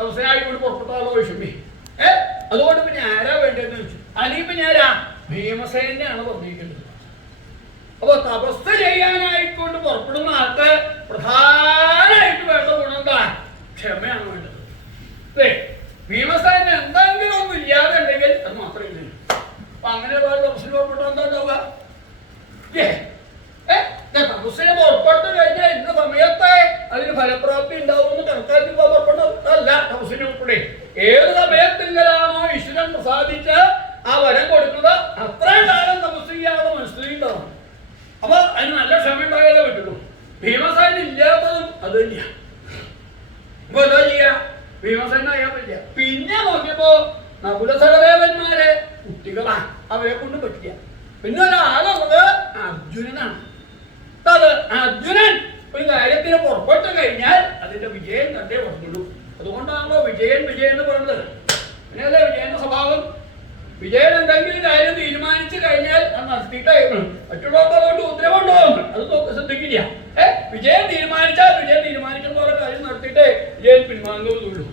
അവസരമായിക്കൊണ്ട് പുറപ്പെട്ടാലോ വിഷമി. അതുകൊണ്ട് പിന്നെ ആരാ വേണ്ടതെന്ന് ചോദിച്ചു. അല്ലെങ്കിൽ പിന്നെ ആരാ? ഭീമസേനാണ് പറഞ്ഞിരിക്കേണ്ടത്. അപ്പൊ തപസ് ചെയ്യാനായിക്കൊണ്ട് പുറപ്പെടുന്ന ആൾക്ക് പ്രധാനമായിട്ട് വേണ്ട ഗുണം എന്താ? ക്ഷമയാണ് വേണ്ടത്. അല്ലേ? ഭീമസേന എന്തെങ്കിലും ഒന്നും ഇല്ലാതെ ഉണ്ടെങ്കിൽ അത് മാത്രമേ ഇല്ല. അപ്പൊ അങ്ങനെ തപസ്സിന് പുറപ്പെട്ടാൽ എന്താ ഉണ്ടാവുക? തപസ്സിന് പുറപ്പെട്ടു കഴിഞ്ഞാൽ ഇന്ന സമയത്തെ അതിന് ഫലപ്രാപ്തി ഉണ്ടാവുമെന്ന് കണക്കാക്കി പുറപ്പെട്ടല്ല. തപസ്സിന് ഉൾപ്പെടെ ഏത് സമയത്തെങ്കിലാണോ ഈശ്വരൻ പ്രസാദിച്ച് ആ വരം കൊടുക്കുന്നത് അത്രയും കാലം തപസ് ചെയ്യാതെ മനസ്സിലുണ്ടാവണം. അപ്പൊ അതിന് നല്ല ക്ഷമ ഉണ്ടായാലേ പറ്റുള്ളൂ. ഭീമസേന ഇല്ലാത്തതും അത് തന്നെയാണ്. അപ്പൊ എന്താ ചെയ്യാ? ഭീമസേന ആയാൻ പറ്റില്ല. പിന്നെ നോക്കിയപ്പോ നകുലസഹദേവന്മാരെ കുട്ടികളാണ്, അവരെ കൊണ്ട് പറ്റില്ല. പിന്നെ ഒരാളുള്ളത് അർജുനനാണ്. അത് അർജുനൻ ഒരു കാര്യത്തിന് പുറപ്പെട്ടു കഴിഞ്ഞാൽ അതിന്റെ വിജയം തന്നെ പറഞ്ഞുള്ളൂ. അതുകൊണ്ടാണല്ലോ വിജയൻ എന്ന് പറയുന്നത്. പിന്നെയല്ലേ വിജയന്റെ സ്വഭാവം? വിജയൻ എന്തെങ്കിലും കാര്യം തീരുമാനിച്ചു കഴിഞ്ഞാൽ അത് നടത്തിയിട്ടായിരുന്നു. മറ്റുള്ളവർക്ക് ഉത്തരവുണ്ടാവും, അത് ശ്രദ്ധിക്കില്ല. വിജയൻ തീരുമാനിച്ചാൽ വിജയൻ തീരുമാനിക്കുന്ന പോലെ കാര്യം നടത്തിയിട്ടേ വിജയൻ പിൻവാങ്ങുകയുള്ളൂ.